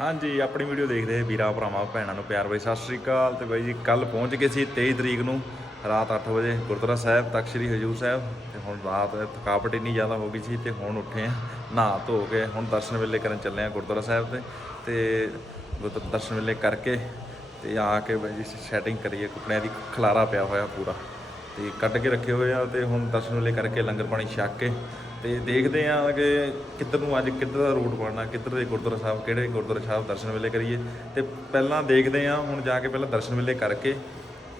ਹਾਂਜੀ, ਆਪਣੀ ਵੀਡੀਓ ਦੇਖਦੇ ਵੀਰਾ, ਭਰਾਵਾਂ, ਭੈਣਾਂ ਨੂੰ ਪਿਆਰ ਬਈ ਸਤਿ ਸ੍ਰੀ ਅਕਾਲ ਤੇ ਬਾਈ ਜੀ ਕੱਲ ਪਹੁੰਚ ਗਏ ਸੀ 23 ਤਰੀਕ ਨੂੰ, ਰਾਤ 8 ਵਜੇ, ਗੁਰਦੁਆਰਾ ਸਾਹਿਬ, ਤਖਤ ਸ੍ਰੀ ਹਜੂਰ ਸਾਹਿਬ ਤੇ ਹੁਣ ਰਾਤ ਥਕਾਵਟ ਇੰਨੀ ਜ਼ਿਆਦਾ ਹੋ ਗਈ ਸੀ ਤੇ ਹੁਣ ਉੱਠੇ ਆ ਨਹਾ ਧੋ ਕੇ ਹੁਣ ਦਰਸ਼ਨ ਵੇਲੇ ਕਰਨ ਚੱਲੇ ਆ ਗੁਰਦੁਆਰਾ ਸਾਹਿਬ ਤੇ ਤੇ ਗੁਰਦੁਆਰਾ ਦਰਸ਼ਨ ਵੇਲੇ ਕਰਕੇ ਤੇ ਆ ਕੇ ਬਾਈ ਜੀ ਸੈਟਿੰਗ ਕਰੀਏ ਕੱਪੜਿਆਂ ਦੀ ਖਲਾਰਾ ਪਿਆ ਹੋਇਆ ਪੂਰਾ। ਤੇ ਕੱਢ ਕੇ ਰੱਖੇ ਹੋਏ ਆ ਤੇ ਹੁਣ ਦਰਸ਼ਨ ਵੇਲੇ ਕਰਕੇ ਲੰਗਰ ਪਾਣੀ ਛਕ ਕੇ ਤੇ ਦੇਖਦੇ ਆ ਕਿ ਕਿੱਧਰ ਨੂੰ ਅੱਜ ਕਿੱਧਰ ਦਾ ਰੂਟ ਬਣਨਾ, ਕਿੱਧਰ ਦੇ ਗੁਰਦੁਆਰਾ ਸਾਹਿਬ, ਕਿਹੜੇ ਗੁਰਦੁਆਰਾ ਸਾਹਿਬ ਦਰਸ਼ਨ ਵੇਲੇ ਕਰੀਏ। ਤੇ ਪਹਿਲਾਂ ਦੇਖਦੇ ਆ, ਹੁਣ ਜਾ ਕੇ ਪਹਿਲਾਂ ਦਰਸ਼ਨ ਵੇਲੇ ਕਰਕੇ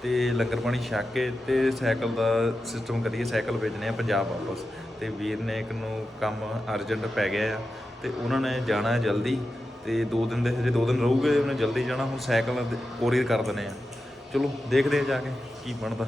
ਤੇ ਲੰਗਰ ਪਾਣੀ ਛਕ ਕੇ ਤੇ ਸਾਈਕਲ ਦਾ ਸਿਸਟਮ ਕਰੀਏ, ਸਾਈਕਲ ਵੇਚਣੇ ਆ ਪੰਜਾਬ ਵਾਪਸ। ਤੇ ਵੀਰ ਨੇ ਇੱਕ ਨੂੰ ਕੰਮ ਅਰਜੈਂਟ ਪੈ ਗਿਆ ਆ ਤੇ ਉਹਨਾਂ ਨੇ ਜਾਣਾ ਹੈ ਜਲਦੀ ਤੇ ਦੋ ਦਿਨ ਦੇ, ਹਜੇ ਦੋ ਦਿਨ ਰਹੂਗੇ, ਉਹਨੇ ਜਲਦੀ ਜਾਣਾ, ਹੁਣ ਸਾਈਕਲ ਕੋਰੀਅਰ ਕਰ ਦਨੇ ਆ। ਚਲੋ ਦੇਖਦੇ ਆ ਜਾ ਕੇ ਕੀ ਬਣਦਾ।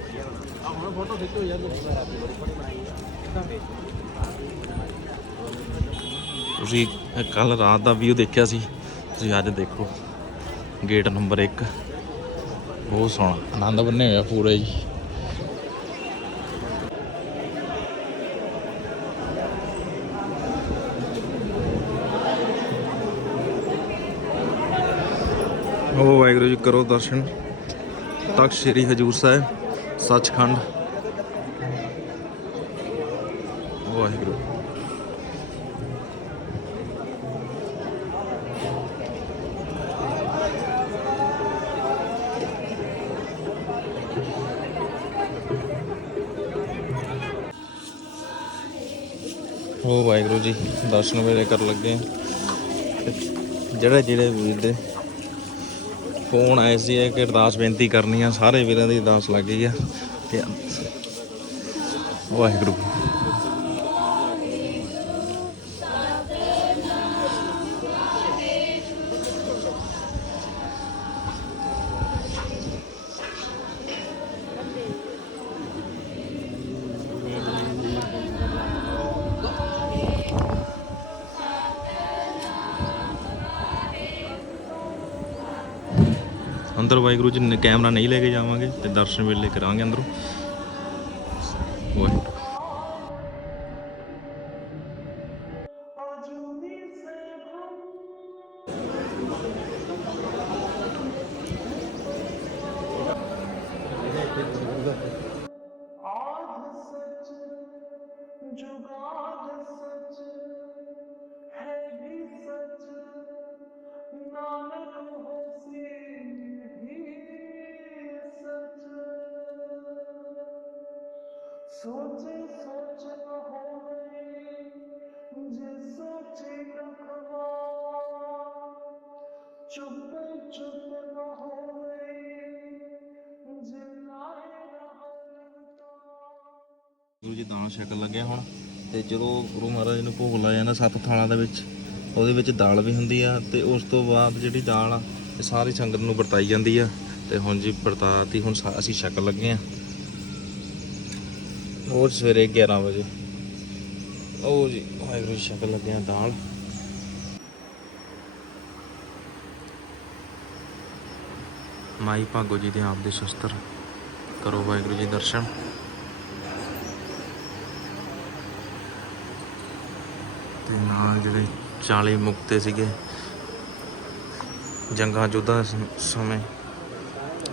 ਸਤਿ ਸ੍ਰੀ ਅਕਾਲ ਵਾਹਿਗੁਰੂ ਤੁਸੀਂ ਕੱਲ ਰਾਤ ਦਾ ਵੀਊ ਦੇਖਿਆ ਸੀ? ਤੁਸੀਂ ਅੱਜ ਦੇਖੋ ਗੇਟ ਨੰਬਰ 1 ਬਹੁਤ ਸੋਹਣਾ, ਆਨੰਦ ਬੰਨੇ ਹੋਇਆ ਪੂਰਾ ਜੀ। ਓ ਵਾਹਿਗੁਰੂ ਜੀ ਕਰੋ ਦਰਸ਼ਨ। ਤਖਤ ਸ੍ਰੀ ਹਜੂਰ ਸਾਹਿਬ। ਸੱਚਖੰਡ। ਵਾਹਿਗੁਰੂ। ਉਹ ਵਾਹਿਗੁਰੂ ਜੀ ਦਰਸ਼ਨ ਵੇਲੇ ਕਰ ਲੱਗੇ ਜਿਹੜੇ ਜਿਹੜੇ ਵੀਰ ਦੇ ਫੋਨ ਆਏ ਸੀ ਕਿ ਅਰਦਾਸ ਬੇਨਤੀ ਕਰਨੀ ਆ, ਸਾਰੇ ਵੀਰਾਂ ਦੀ ਅਰਦਾਸ ਲੱਗ ਗਈ ਆ। ਤੇ ਵਾਹਿਗੁਰੂ। ਅੰਦਰ ਵਾਹਿਗੁਰੂ ਜੀ ਕੈਮਰਾ ਨਹੀਂ ਲੈ ਕੇ ਜਾਵਾਂਗੇ ਤੇ ਦਰਸ਼ਨ ਵੇਲੇ ਕਰਾਂਗੇ ਅੰਦਰੋਂ। ਵਾਹਿਗੁਰੂ। ਜੁਗਾਦ ਸੱਚ ਗੁਰੂ ਜੀ ਦਾਣਾ ਛਕਣ ਲੱਗਿਆ ਹੁਣ, ਤੇ ਜਦੋਂ ਗੁਰੂ ਮਹਾਰਾਜ ਨੂੰ ਭੋਗ ਲਾਇਆ ਜਾਂਦਾ ਸੱਤ ਥਾਲਾਂ ਦੇ ਵਿੱਚ, ਉਹਦੇ ਵਿੱਚ ਦਾਲ ਵੀ ਹੁੰਦੀ ਆ, ਤੇ ਉਸ ਤੋਂ ਬਾਅਦ ਜਿਹੜੀ ਦਾਲ ਆ, ਇਹ ਸਾਰੀ ਸੰਗਤ ਨੂੰ ਵਰਤਾਈ ਜਾਂਦੀ ਆ। ਤੇ ਹੁਣ ਜੀ ਵਰਤਾਤੀ, ਹੁਣ ਅਸੀਂ ਸ਼ਕਲ ਲੱਗੇ ਆ। ਉਹ ਸਵੇਰੇ 11 ਵਜੇ। ਉਹ ਜੀ, ਵਾਹਿਗੁਰੂ ਜੀ ਛਕਣ ਲੱਗੇ ਦਾਲ ਮਾਈ ਭਾਗੋ ਜੀ ਦੇ ਆਪ ਦੇ ਸ਼ਸਤਰ, ਕਰੋ ਵਾਹਿਗੁਰੂ ਜੀ ਦਰਸ਼ਨ। ਤੇ ਨਾਲ ਜਿਹੜੇ 40 ਮੁਕਤੇ ਸੀਗੇ ਜੰਗਾਂ ਯੁੱਧਾਂ ਦੇ ਸਮੇਂ,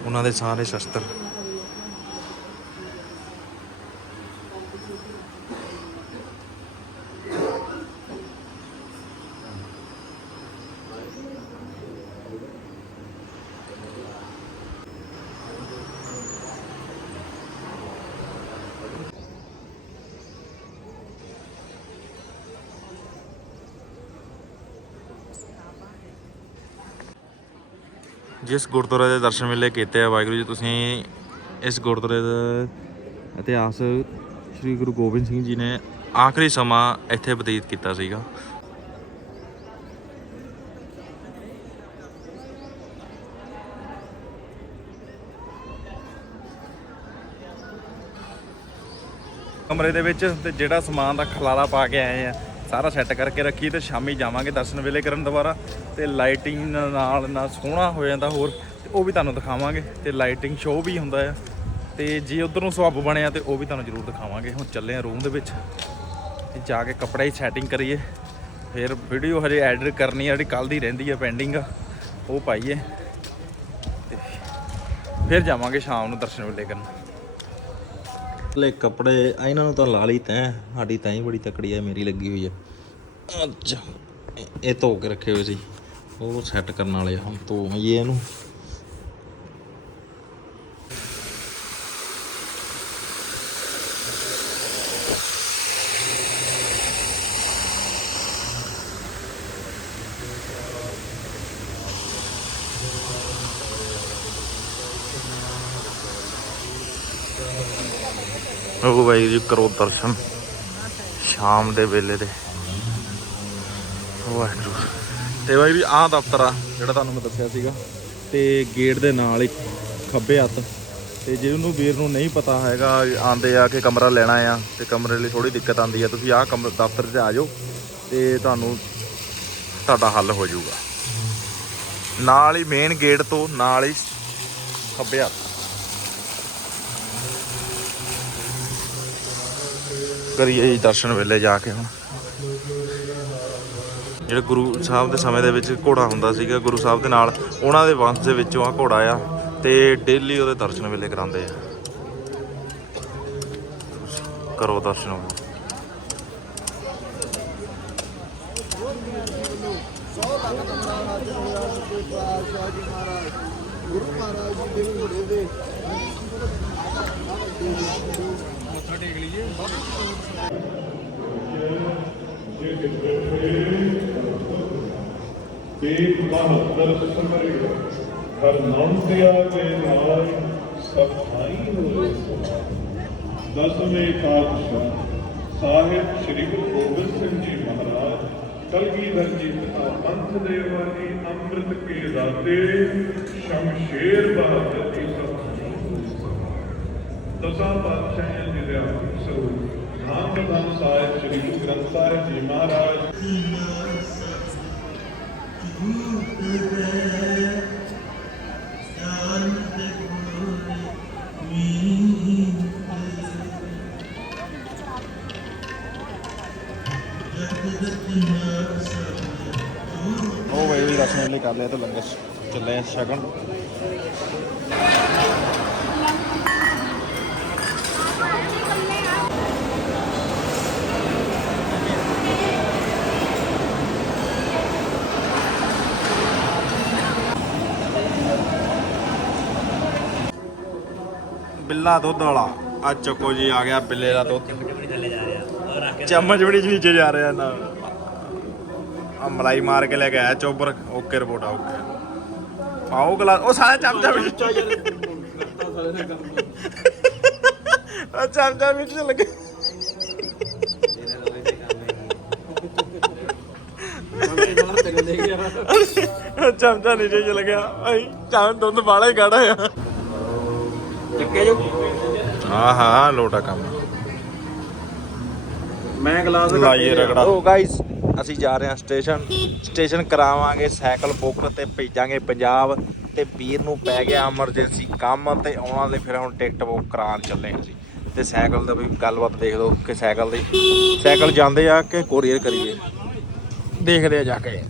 ਉਹਨਾਂ ਦੇ ਸਾਰੇ ਸ਼ਸਤਰ। ਜਿਸ ਗੁਰਦੁਆਰੇ ਦੇ ਦਰਸ਼ਨ ਮੇਲੇ ਕੀਤੇ ਆ ਵਾਹਿਗੁਰੂ ਜੀ, ਤੁਸੀਂ ਇਸ ਗੁਰਦੁਆਰੇ ਦਾ ਇਤਿਹਾਸ ਸ੍ਰੀ ਗੁਰੂ ਗੋਬਿੰਦ ਸਿੰਘ ਜੀ ਨੇ ਆਖਰੀ ਸਮਾਂ ਇੱਥੇ ਬਤੀਤ ਕੀਤਾ ਸੀਗਾ। ਕਮਰੇ ਦੇ ਵਿੱਚ ਤੇ ਜਿਹੜਾ ਸਮਾਨ ਦਾ ਖਲਾਰਾ ਪਾ ਕੇ ਆਏ ਆ ਸਾਰਾ ਸੈੱਟ ਕਰਕੇ ਰੱਖੀ ਤੇ ਸ਼ਾਮੀ ਜਾਵਾਂਗੇ ਦਰਸ਼ਨ ਵੇਲੇ ਕਰਨ ਦੁਬਾਰਾ ਤੇ ਲਾਈਟਿੰਗ ਨਾਲ ਨਾ ਸੋਹਣਾ ਹੋ ਜਾਂਦਾ ਹੋਰ ਤੇ ਉਹ ਵੀ ਤੁਹਾਨੂੰ ਦਿਖਾਵਾਂਗੇ ਤੇ ਲਾਈਟਿੰਗ ਸ਼ੋਅ ਵੀ ਹੁੰਦਾ ਆ ਤੇ ਜੇ ਉਧਰ ਨੂੰ ਸਵਾਬ ਬਣਿਆ ਤੇ ਉਹ ਵੀ ਤੁਹਾਨੂੰ ਜ਼ਰੂਰ ਦਿਖਾਵਾਂਗੇ। ਹੁਣ ਚੱਲੇ ਆ ਰੂਮ ਦੇ ਵਿੱਚ ਤੇ ਜਾ ਕੇ ਕੱਪੜੇ ਹੀ ਸੈਟਿੰਗ ਕਰੀਏ। ਫਿਰ ਵੀਡੀਓ ਹਜੇ ਐਡਿਟ ਕਰਨੀ ਆ, ਜਿਹੜੀ ਕੱਲ ਦੀ ਰਹਿੰਦੀ ਆ ਪੈਂਡਿੰਗ ਆ, ਉਹ ਪਾਈਏ ਤੇ ਫਿਰ ਜਾਵਾਂਗੇ ਸ਼ਾਮ ਨੂੰ ਦਰਸ਼ਨ ਵੇਲੇ ਕਰਨ। ਲੈ ਕੱਪੜੇ ਇਹਨਾਂ ਨੂੰ ਤਾਂ ਲਾ ਲਈ ਤੈਂ। ਸਾਡੀ ਤਾਂ ਹੀ ਬੜੀ ਤਕੜੀ ਹੈ ਮੇਰੀ ਲੱਗੀ ਹੋਈ ਹੈ ਅੱਛਾ ਇਹ- ਧੋ ਕੇ ਰੱਖੇ ਹੋਏ ਸੀ। ਉਹ ਸੈੱਟ ਕਰਨ ਵਾਲੇ ਆ, ਹੁਣ ਧੋਈਏ ਇਹਨੂੰ। ਉਹ ਬਾਈ ਜੀ ਕਰੋ ਦਰਸ਼ਨ। ਸ਼ਾਮ ਦੇ ਵੇਲੇ ਦੇ। ਵਾਹਿਗੁਰੂ। ਤੇ ਬਾਈ ਜੀ, ਆਹ ਦਫ਼ਤਰ ਆ, ਜਿਹੜਾ ਤੁਹਾਨੂੰ ਮੈਂ ਦੱਸਿਆ ਸੀਗਾ। ਤੇ ਗੇਟ ਦੇ ਨਾਲ ਹੀ ਖੱਬੇ ਹੱਥ। ਤੇ ਜਿਹਨੂੰ ਵੀਰ ਨੂੰ ਨਹੀਂ ਪਤਾ ਹੈਗਾ ਆਂਦੇ ਆ ਕਿ ਕਮਰਾ ਲੈਣਾ ਆ, ਤੇ ਕਮਰੇ ਲਈ ਥੋੜੀ ਦਿੱਕਤ ਆਂਦੀ ਆ, ਤੁਸੀਂ ਆਹ ਕਮਰਾ ਦਫ਼ਤਰ 'ਚ ਆ ਜਾਓ, ਤੇ ਤੁਹਾਨੂੰ ਤੁਹਾਡਾ ਹੱਲ ਹੋ ਜਾਊਗਾ। ਨਾਲ ਹੀ ਮੇਨ ਗੇਟ ਤੋਂ ਨਾਲ ਹੀ ਖੱਬੇ ਹੱਥ। ਕਰੀਏ ਜੀ ਦਰਸ਼ਨ ਵੇਲੇ ਜਾ ਕੇ ਹੁਣ ਜਿਹੜੇ ਗੁਰੂ ਸਾਹਿਬ ਦੇ ਸਮੇਂ ਦੇ ਵਿੱਚ ਘੋੜਾ ਹੁੰਦਾ ਸੀਗਾ, ਗੁਰੂ ਸਾਹਿਬ ਦੇ ਨਾਲ ਉਹਨਾਂ ਦੇ ਵੰਸ਼ ਦੇ ਵਿੱਚੋਂ ਆ ਘੋੜਾ ਆ ਤੇ ਡੇਲੀ ਉਹਦੇ ਦਰਸ਼ਨ ਵੇਲੇ ਕਰਾਉਂਦੇ ਆ ਕਰੋ ਦਰਸ਼ਨ ਹੁਣ। ਦੇਖ ਬਹਾਦਰ ਸਮਰਿਆ ਹਰ ਨਾਮ ਦਿਆ ਦੇ ਨਾਲ ਸਖਾਈ ਹੋਏ ਦਸਵੇਂ ਪਾਤਸ਼ਾਹ ਸਾਹਿਬ ਸ੍ਰੀ ਗੁਰੂ ਗੋਬਿੰਦ ਸਿੰਘ ਜੀ ਮਹਾਰਾਜ ਕਲਗੀਧਰ ਜੀ ਪਿਤਾ ਪੰਥ ਦੇ ਅੰਮ੍ਰਿਤ ਕੇ ਦਾਤੇ ਸ਼ਮਸ਼ੇਰ ਬਹਾਦਰ ਜੀ ਸਖਾਈ ਦਸਾਂ ਪਾਤਸ਼ਾਹਾਂ ਜੀ ਦੇ ਸਰੂਪ, ਨਾਮ ਪ੍ਰਧਾਨ ਸਾਹਿਬ ਸ੍ਰੀ ਗੁਰੂ ਗ੍ਰੰਥ ਸਾਹਿਬ ਜੀ ਮਹਾਰਾਜ। ਉਹ ਬਾਈ ਵੀ ਦਰਸ਼ਨ ਕਰ ਲਿਆ ਤੇ ਲੰਗਰ ਚੱਲੇ ਸ਼ਗਨ। ਬਿੱਲਾ ਦੁੱਧ ਵਾਲਾ। ਆ ਚੱਕੋ ਜੀ ਆ ਗਿਆ ਬਿੱਲੇ ਦਾ ਦੁੱਧ। ਚਮਚ ਬੜੀ ਨੀਚੇ ਜਾ ਰਿਹਾ ਨਾ ਆ ਮਲਾਈ ਮਾਰ ਕੇ ਲੈ ਕੇ ਆਇਆ ਚੋਬਰ। ਓਕੇ ਰਿਪੋਰਟ ਆ ਓਕੇ। ਪਾਓ ਗਲਾਸ ਉਹ ਸਾਰਾ ਚਮਚਾ ਵਿੱਚ ਆ ਚਮਚਾ ਵਿੱਚ ਲੱਗੇ। ਉਹ ਚਮਚਾ ਨੀਚੇ ਚਲ ਗਿਆ ਆਈ ਚਮ ਦੁੱਧ ਵਾਲਾ ਹੀ ਗਾੜਾ ਆ। ਚੱਕੇ ਜੋ ਹਾਂ ਹਾਂ ਲੋਟਾ ਕੰਮ। ਮੈਂ ਗਲਾਸ ਲਾਈਏ ਰਗੜਾ। ਓ ਗਾਇਸ ਅਸੀਂ ਜਾ ਰਹੇ ਹਾਂ ਸਟੇਸ਼ਨ ਸਟੇਸ਼ਨ ਕਰਾਵਾਂਗੇ ਸਾਈਕਲ ਬੁੱਕ ਤੇ ਭੇਜਾਂਗੇ ਪੰਜਾਬ ਤੇ ਵੀਰ ਨੂੰ ਪੈ ਗਿਆ ਐਮਰਜੈਂਸੀ ਕੰਮ ਤੇ ਉਹਨਾਂ ਲਈ ਫਿਰ ਹੁਣ ਟਿਕਟ ਬੁੱਕ ਕਰਾਉਣ ਚੱਲੇ ਹਾਂ ਅਸੀਂ ਤੇ ਸਾਈਕਲ ਦਾ ਵੀ ਗੱਲਬਾਤ ਦੇਖ ਲਓ ਕਿ ਸਾਈਕਲ ਦੀ ਸਾਈਕਲ ਜਾਂਦੇ ਆ ਕਿ ਕੋਰੀਅਰ ਕਰੀਏ? ਦੇਖਦੇ ਆ ਜਾ ਕੇ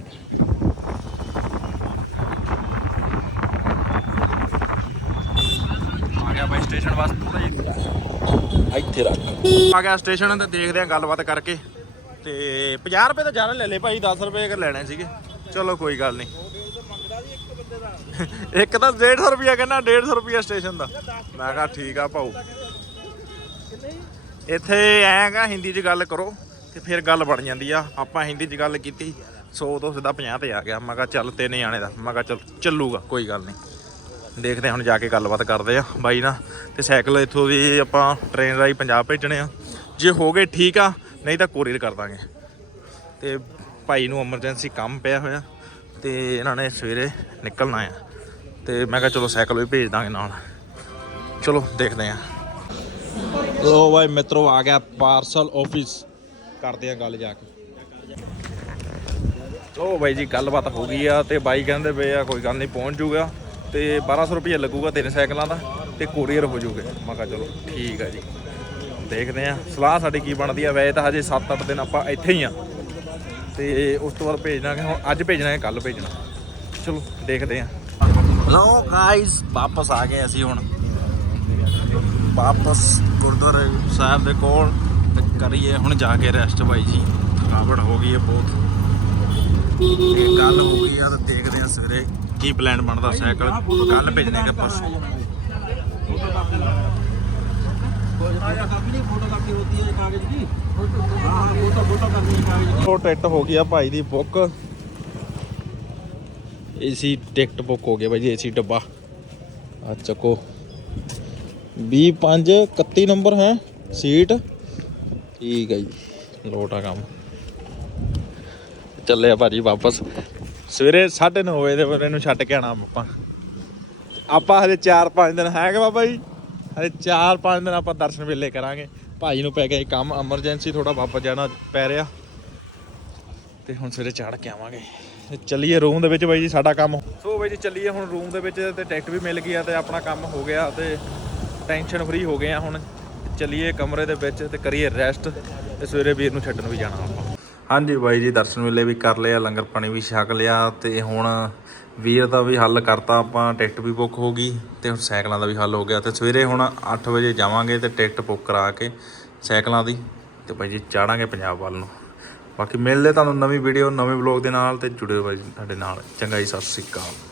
ਆ ਗਿਆ ਬਾਈ ਸਟੇਸ਼ਨ ਵਾਸਤੇ ਤਾਂ ਜੀ ਇੱਥੇ ਰੱਖ। ਆ ਗਿਆ ਸਟੇਸ਼ਨ ਤੇ ਦੇਖਦੇ ਆ ਗੱਲਬਾਤ ਕਰਕੇ। ਤੇ 50 ਰੁਪਏ ਤਾਂ ਜ਼ਿਆਦਾ ਲੈ ਲਏ ਭਾਈ 10 ਰੁਪਏ ਕਰ ਲੈਣੇ ਸੀਗੇ। ਚਲੋ ਕੋਈ ਗੱਲ ਨਹੀਂ। ਇੱਕ ਤਾਂ 150 ਰੁਪਿਆ ਕਹਿੰਦਾ 150 ਰੁਪਿਆ ਸਟੇਸ਼ਨ ਦਾ। ਮੈਂ ਕਿਹਾ ਠੀਕ ਆ ਭਾਊ। ਇੱਥੇ ਐਂਗਾ ਹਿੰਦੀ 'ਚ ਗੱਲ ਕਰੋ ਤੇ ਫਿਰ ਗੱਲ ਬਣ ਜਾਂਦੀ ਆ। ਆਪਾਂ ਹਿੰਦੀ 'ਚ ਗੱਲ ਕੀਤੀ 100 ਤੋਂ ਸਿੱਧਾ 50 ਤੇ ਆ ਗਿਆ। ਮੈਂ ਕਿਹਾ ਚੱਲ ਤਿੰਨ ਜਾਣੇ ਦਾ। ਮੈਂ ਕਿਹਾ ਚੱਲ ਚੱਲੂਗਾ ਕੋਈ ਗੱਲ ਨਹੀਂ। ਦੇਖਦੇ ਹਾਂ ਹੁਣ ਜਾ ਕੇ ਗੱਲਬਾਤ ਕਰਦੇ ਆ ਬਾਈ ਨਾਲ। ਤੇ ਸਾਈਕਲ ਇੱਥੋਂ ਦੀ ਆਪਾਂ ਟ੍ਰੇਨ ਰਾਹੀਂ ਪੰਜਾਬ ਭੇਜਣੇ ਆ। ਜੇ ਹੋ ਗਏ ਠੀਕ ਆ, ਨਹੀਂ ਤਾਂ ਕੋਰੀਅਰ ਕਰ ਦਾਂਗੇ। ਤੇ ਭਾਈ ਨੂੰ ਐਮਰਜੈਂਸੀ ਕੰਮ ਪਿਆ ਹੋਇਆ, ਤੇ ਇਹਨਾਂ ਨੇ ਸਵੇਰੇ ਨਿਕਲਣਾ ਆ। ਤੇ ਮੈਂ ਕਿਹਾ ਚਲੋ ਸਾਈਕਲ ਵੀ ਭੇਜ ਦਾਂਗੇ ਨਾਲ। ਚਲੋ ਦੇਖਦੇ ਆ ਲੋ ਬਾਈ, ਮਿੱਤਰੋ ਆ ਗਿਆ ਪਾਰਸਲ ਆਫਿਸ ਕਰਦੇ ਆ ਗੱਲ ਜਾ ਕੇ। ਲੋ ਬਾਈ ਜੀ, ਗੱਲਬਾਤ ਹੋ ਗਈ ਆ ਤੇ ਬਾਈ ਕਹਿੰਦੇ ਪਏ ਆ ਕੋਈ ਗੱਲ ਨਹੀਂ, ਪਹੁੰਚ ਜੂਗਾ। ਤੇ 1200 ਰੁਪਏ ਲੱਗੂਗਾ ਤਿੰਨ ਸਾਈਕਲਾਂ ਦਾ ਤੇ ਕੋਰੀਅਰ ਹੋ ਜੂਗੇ। ਮੈਂ ਕਿਹਾ ਚਲੋ ਠੀਕ ਆ ਜੀ। ਦੇਖਦੇ ਆ। ਸਲਾਹ ਸਾਡੀ ਕੀ ਬਣਦੀ ਆ। ਵੈਸੇ ਤਾਂ ਹਜੇ 7-8 ਦਿਨ ਆਪਾਂ ਇੱਥੇ ਹੀ ਆ। ਤੇ ਉਸ ਤੋਂ ਬਾਅਦ ਭੇਜਣਾ ਕਿ ਹੁਣ ਅੱਜ ਭੇਜਣਾ ਹੈ ਕੱਲ ਭੇਜਣਾ। ਚਲੋ ਦੇਖਦੇ ਆ। ਲਓ ਗਾਇਸ ਵਾਪਸ ਆ ਗਏ ਅਸੀਂ ਹੁਣ। ਵਾਪਸ ਗੁਰਦੁਆਰੇ ਸਾਹਿਬ ਦੇ ਕੋਲ ਤੇ ਕਰੀਏ ਹੁਣ ਜਾ ਕੇ ਰੈਸਟ ਭਾਈ ਜੀ। ਥਕਾਵਟ ਹੋ ਗਈ ਹੈ ਬਹੁਤ। ਇਹ ਗੱਲ ਹੋ ਗਈ ਆ ਤੇ ਦੇਖਦੇ ਆ ਸਵੇਰੇ ਕੀ ਪਲਾਨ ਬਣਦਾ ਸਾਈਕਲ? ਕੱਲ ਭੇਜਣੇ ਕਿ ਪਰਸੋਂ? ਉਹ ਟਿਕਟ ਹੋ ਗਈ ਆ ਭਾਈ ਦੀ ਬੁੱਕ ਏਸੀ ਟਿਕਟ ਬੁੱਕ ਹੋ ਗਿਆ ਬਾਈ ਜੀ ਏਸੀ ਡੱਬਾ। ਆ ਚੱਕੋ। 25 31 ਨੰਬਰ ਹੈ ਸੀਟ। ਠੀਕ ਹੈ ਜੀ ਲੋਟ ਆ ਕੰਮ। ਚੱਲੇ ਆ ਭਾਜੀ ਵਾਪਸ। ਸਵੇਰੇ 9:30 ਵਜੇ ਦੇ ਬੰਦੇ ਨੂੰ ਛੱਡ ਕੇ ਆਣਾ ਆਪਾਂ। ਆਪਾਂ ਹਲੇ 4-5 ਦਿਨ ਹੈਗੇ ਬਾਬਾ ਜੀ? ਹਲੇ 4-5 ਦਿਨ ਆਪਾਂ ਦਰਸ਼ਨ ਵੇਲੇ ਕਰਾਂਗੇ। ਭਾਜੀ ਨੂੰ ਪੈ ਗਿਆ ਕੰਮ ਐਮਰਜੈਂਸੀ ਥੋੜਾ ਵਾਪਸ ਜਾਣਾ ਪੈ ਰਿਹਾ। ਤੇ ਹੁਣ ਸਵੇਰੇ ਚੜ ਕੇ ਆਵਾਂਗੇ। ਤੇ ਚੱਲੀਏ ਰੂਮ ਦੇ ਵਿੱਚ ਬਾਈ ਜੀ, ਸਾਡਾ ਕੰਮ। ਸੋ ਬਾਈ ਜੀ, ਚੱਲੀਏ ਹੁਣ ਰੂਮ ਦੇ ਵਿੱਚ ਤੇ ਟਿਕਟ ਵੀ ਮਿਲ ਗਈ ਆ ਤੇ ਆਪਣਾ ਕੰਮ ਹੋ ਗਿਆ ਤੇ ਟੈਨਸ਼ਨ ਫਰੀ ਹੋ ਗਏ ਆ ਹੁਣ। ਚੱਲੀਏ ਕਮਰੇ ਦੇ ਵਿੱਚ ਤੇ ਕਰੀਏ ਰੈਸਟ ਤੇ ਸਵੇਰੇ ਵੀਰ ਨੂੰ ਛੱਡਣ ਵੀ ਜਾਣਾ ਆਪਾਂ। ਹਾਂਜੀ ਬਾਈ ਜੀ, ਦਰਸ਼ਨ ਵੇਲੇ ਵੀ ਕਰ ਲਿਆ ਲੰਗਰ ਪਾਣੀ ਵੀ ਛਕ ਲਿਆ ਤੇ ਹੁਣ ਵੀਰ ਦਾ ਵੀ ਹੱਲ ਕਰਤਾ ਆਪਾਂ, ਟਿਕਟ ਵੀ ਬੁੱਕ ਹੋ ਗਈ ਤੇ ਹੁਣ ਸਾਈਕਲਾਂ ਦਾ ਵੀ ਹੱਲ ਹੋ ਗਿਆ ਤੇ ਸਵੇਰੇ ਹੁਣ 8 ਵਜੇ ਜਾਵਾਂਗੇ ਤੇ ਟਿਕਟ ਬੁੱਕ ਕਰਾ ਕੇ ਸਾਈਕਲਾਂ ਦੀ ਤੇ ਬਾਈ ਜੀ ਚਾੜਾਂਗੇ ਪੰਜਾਬ ਵੱਲ ਨੂੰ। ਬਾਕੀ ਮਿਲਦੇ ਤੁਹਾਨੂੰ ਨਵੀਂ ਵੀਡੀਓ ਨਵੇਂ ਵਲੌਗ ਦੇ ਨਾਲ ਤੇ ਜੁੜਿਓ ਬਾਈ ਜੀ ਸਾਡੇ ਨਾਲ। ਚੰਗਾ ਜੀ, ਸਤਿ ਸ੍ਰੀ ਅਕਾਲ।